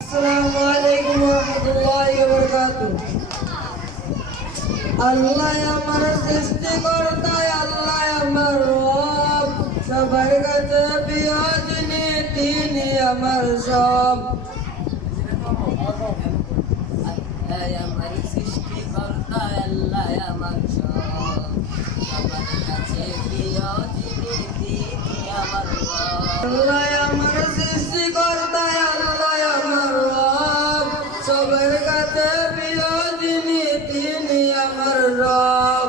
আসসালামু আলাইকুম ওয়া রাহমাতুল্লাহি ওয়া বারাকাতুহু। আল্লাহ আমার সৃষ্টিকর্তা, আল্লাহ আমার রব, সবার কাছে প্রিয় যিনি, তিনি আমার সব। আল্লাহ আমার সৃষ্টিকর্তা, আল্লাহ আমার সব, সবার কাছে প্রিয় যিনি, তিনি আমার রব। আল্লাহ আমার সৃষ্টিকর্তা, আল্লাহ আমার রব, সবার কাছে প্রিয় যিনি, তিনি আমার রব।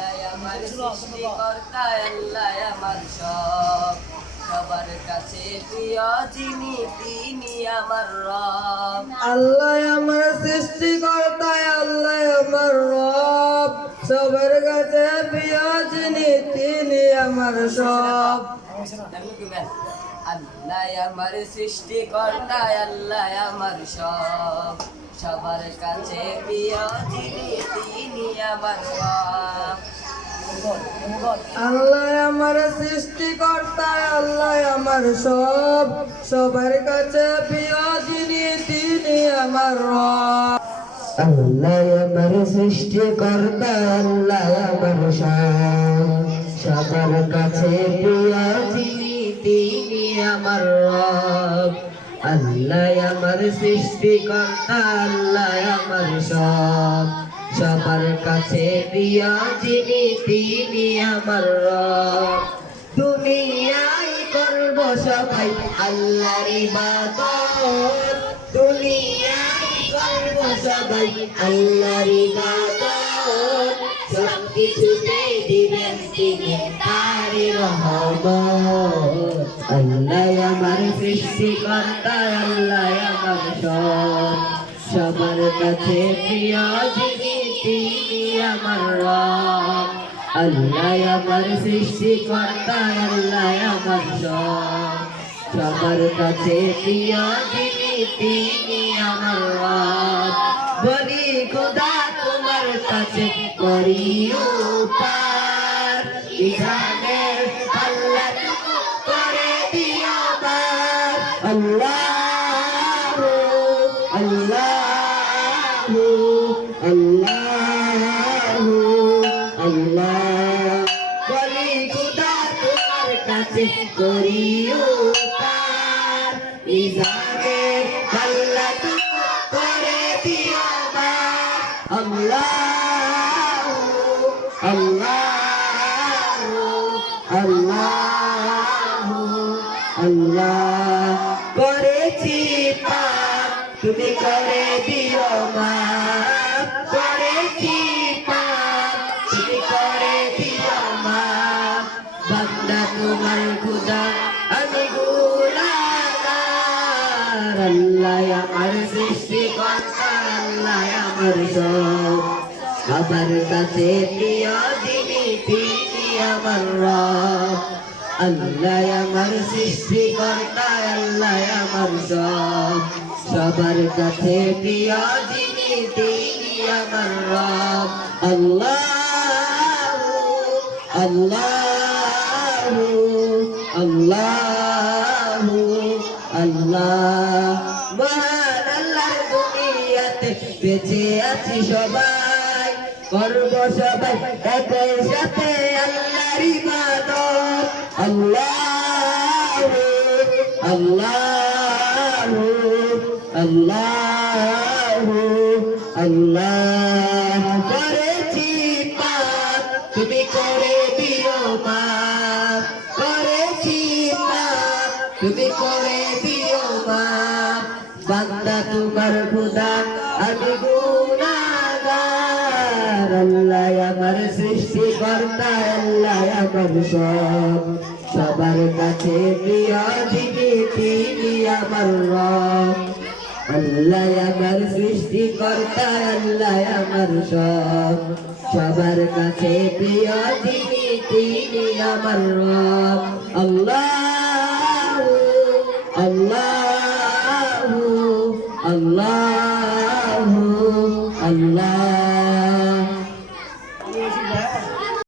আল্লাহ আমার সৃষ্টিকর্তা, আল্লাহ আমার সব, সবার কাছে প্রিয় যিনি, তিনি আমার রব। আল্লাহ আমার সৃষ্টিকর্তা, আল্লাহ আমার রব, সবার কাছে প্রিয় যিনি, তিনি আমার সব। আল্লাহ আমার সৃষ্টিকর্তা, আল্লাহ আমার সব, সবার কাছে প্রিয় যিনি, তিনি আমার রব। আল্লাহ আমার সৃষ্টিকর্তা, আল্লাহ আমার সব, সবার কাছে প্রিয় যিনি, তিনি আমার রব। আল্লাহ আমার সৃষ্টিকর্তা, আল্লাহ আমার সব, সবার কাছে প্রিয় যিনি, তিনি আমার রব। আল্লাহ আমার সৃষ্টিকর্তা, আল্লাহ আমার সব, সবার কাছে প্রিয় যিনি, তিনি আমার রব। দুনিয়ায় করব সবাই আল্লাহর ইবাদত, দুনিয়ায় করব সবাই আল্লাহর ইবাদত, সব কিছুতে দিবেন তিনি তার রহমত। আল্লাহ আমার সৃষ্টিকর্তা, আল্লাহ আমার সব, সবার কাছে প্রিয় যিনি, তিনি আমার রব। আল্লাহ আমার সৃষ্টিকর্তা, আল্লাহ আমার সব, সবার কাছে প্রিয় যিনি, তিনি আমার রব। বলি খোদা তোমার কাছে করি উপকার, ইজানের আল্লাহ করে দিও পার। আল্লাহু আল্লাহু আল্লাহু আল্লাহ, বলি খোদা তোমার কাছে করি উপকার, ইজানের আল্লাহ করে দিও পার। আল্লাহু আল্লাহু আল্লাহু আল্লাহ, করেছি পাপ তুমি করে দিও মাফ, করেছি পাপ তুমি করে দিও মাফ। বান্দা তোমার খোদা আমি গুনাহগার, আল্লাহ আমার সৃষ্টিকর্তা, আল্লাহ আমার সব, সবার কাছে প্রিয় যিনি, তিনি আমার রব। আল্লাহ আমার সৃষ্টিকর্তা, আল্লাহ আমার সব, সবার কাছে প্রিয় যিনি, তিনি আমার রব। আল্লাহু আল্লাহু আল্লাহু আল্লাহ, মহান আল্লাহর দুনিয়াতে বেঁচে আছি সবাই, করব সবাই একই সাথে আল্লাহর ইবাদত। আল্লাহু আল্লাহু আল্লাহু আল্লাহ, করেছি পাপ তুমি করে দিও মাফ, করেছি পাপ তুমি করে দিও মাফ। বান্দা তোমার খোদা আমি গুনাহগার, আল্লাহ আমার সৃষ্টিকর্তা, আল্লাহ আমার সব, সবার কাছে প্রিয় যিনি, তিনি আমার রব। আল্লাহ আমার সৃষ্টিকর্তা, আল্লাহ আমার সব, সবার কাছে প্রিয় যিনি, তিনি আমার রব। আল্লাহ